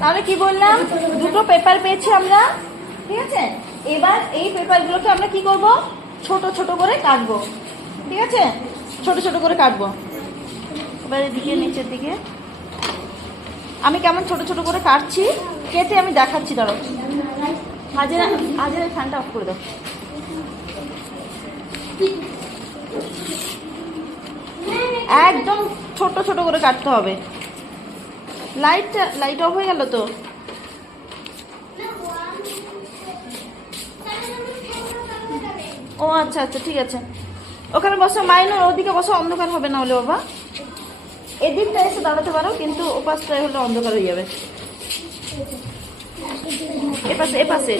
তাহলে কি বললাম, দুটো পেপার পেয়েছি আমরা, ঠিক আছে। এবার এই পেপারগুলোকে আমরা কি করব, ছোট ছোট করে কাটবো, ঠিক আছে, ছোট ছোট করে কাটবো। এবার এদিকে নিচের দিকে আমি কেমন ছোট ছোট করে কাটছি, কেটে আমি দেখাচ্ছি। ধরো হাজিরা, হাজিরা ফ্যানটা অফ করে দাও। একদম ছোট ছোট করে কাটতে হবে। লাইট অফ হয়ে গেল তো। ও আচ্ছা আচ্ছা, ঠিক আছে, ওখানে বসো। মাইনুর ওদিকে বসো, অন্ধকার হবে না হলে বাবা। এদিকটা এসে দাঁড়াতে পারো, কিন্তু ও পাশটায় হলে অন্ধকার হয়ে যাবে। এপাশে এপাশে।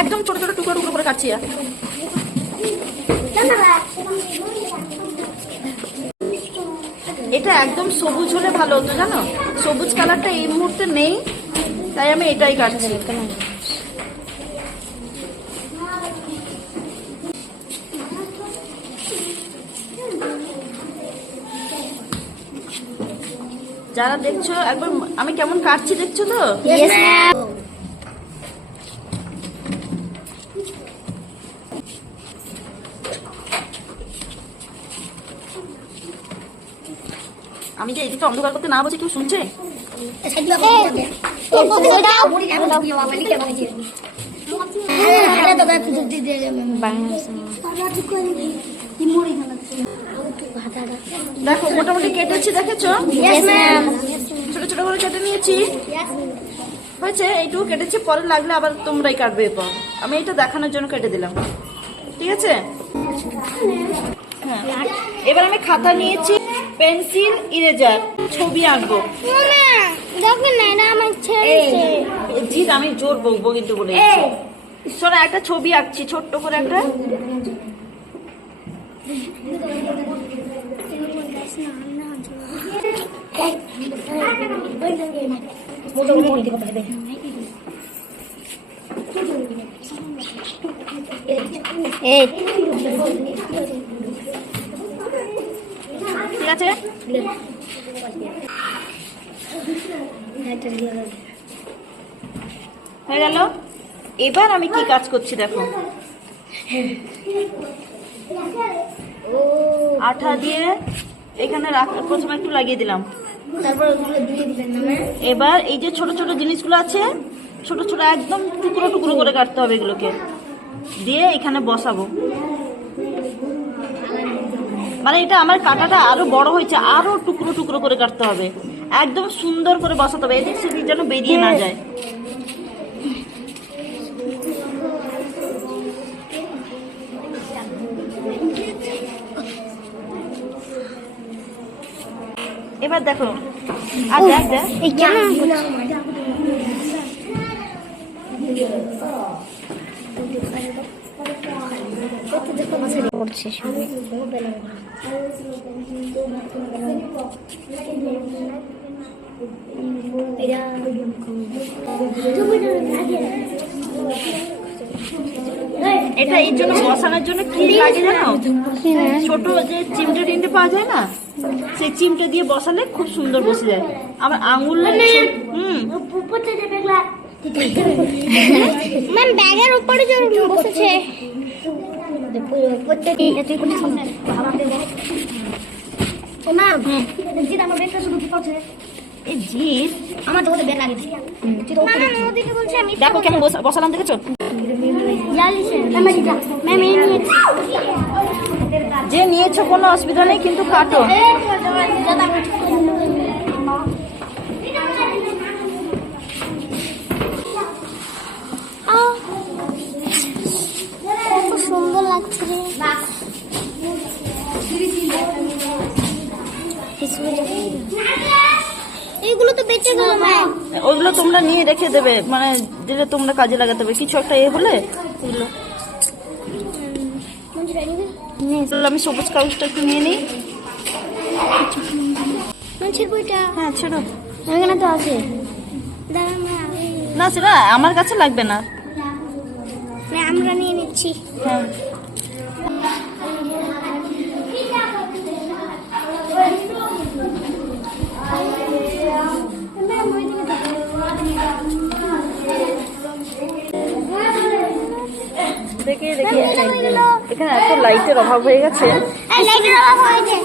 একদম ছোট ছোট টুকরো টুকরো করে কাটছি। এটা একদম সবুজ হলে ভালো হতো, জানো, সবুজ কালারটা এই মুহূর্তে নেই, তাই আমি এটাই কাটছি। যারা দেখছো একবার আমি কেমন কাটছি দেখছো তো? আমি যে এদিকে অন্ধকার করতে না বলছি, কেউ শুনছে? দেখো মোটামুটি কেটেছি, দেখেছো? ছোট ছোট করে কেটে নিয়েছি, হয়েছে এইটুকু কেটেছি। পরে লাগলে আবার তোমরাই কাটবে। এরপর আমি এটা দেখানোর জন্য কেটে দিলাম, ঠিক আছে। হ্যাঁ, এবার আমি খাতা নিয়েছি, পেন্সিল, ইরেজার, ছবি আঁকবো। জিৎ আমি জোর বকবো কিন্তু বলে শোনা, একটা ছবি আঁকছি ছোট্ট করে একটা। ঠিক আছে, হয়ে গেল। এবার আমি কি কাজ করছি দেখো, আঠা দিয়ে এখানে প্রথমে একটু লাগিয়ে দিলাম। এবার এই যে ছোট ছোট জিনিসগুলো আছে, ছোট ছোট একদম টুকরো টুকরো করে কাটতে হবে, এগুলোকে দিয়ে এখানে বসাবো। মানে এটা আমার কাটাটা আরো বড় হয়েছে, আরো টুকরো টুকরো করে কাটতে হবে, একদম সুন্দর করে বসাতে হবে, এদিক সেদিক যেন বেরিয়ে না যায়। এবার দেখো, আর দেখ দেখ এটা এই জন্য বসানোর জন্য কি লাগে জানো, ছোট যে চিমটে টিমটে পাওয়া যায় না, সেই চিমটে দিয়ে বসালে খুব সুন্দর বসে যায়। আমার আঙুল ব্যাগের উপরে বসেছে। দেখো কেমন বসালাম, দেখেছো? যে নিয়েছো কোনো অসুবিধা নেই, কিন্তু কাটো। সুন্দর লাগছে রে। এইগুলো তো বেঁচে গেল, ওইগুলো তোমরা নিয়ে রেখে দেবে, মানে দিলে তোমরা কাজে লাগাতে হবে, কিছু একটা হলে ওগুলো। আমি সবুজ কাগজটা একটু নিয়ে নিই। হ্যাঁ ছেড়ো, এখানে তো আছে। না সেটা আমার কাছে লাগবে না। আমরা নিয়ে নিচ্ছি। হ্যাঁ দেখে দেখি এখানে এত লাইটের অভাব হয়ে গেছে। লাইটের অভাব হয়েছে।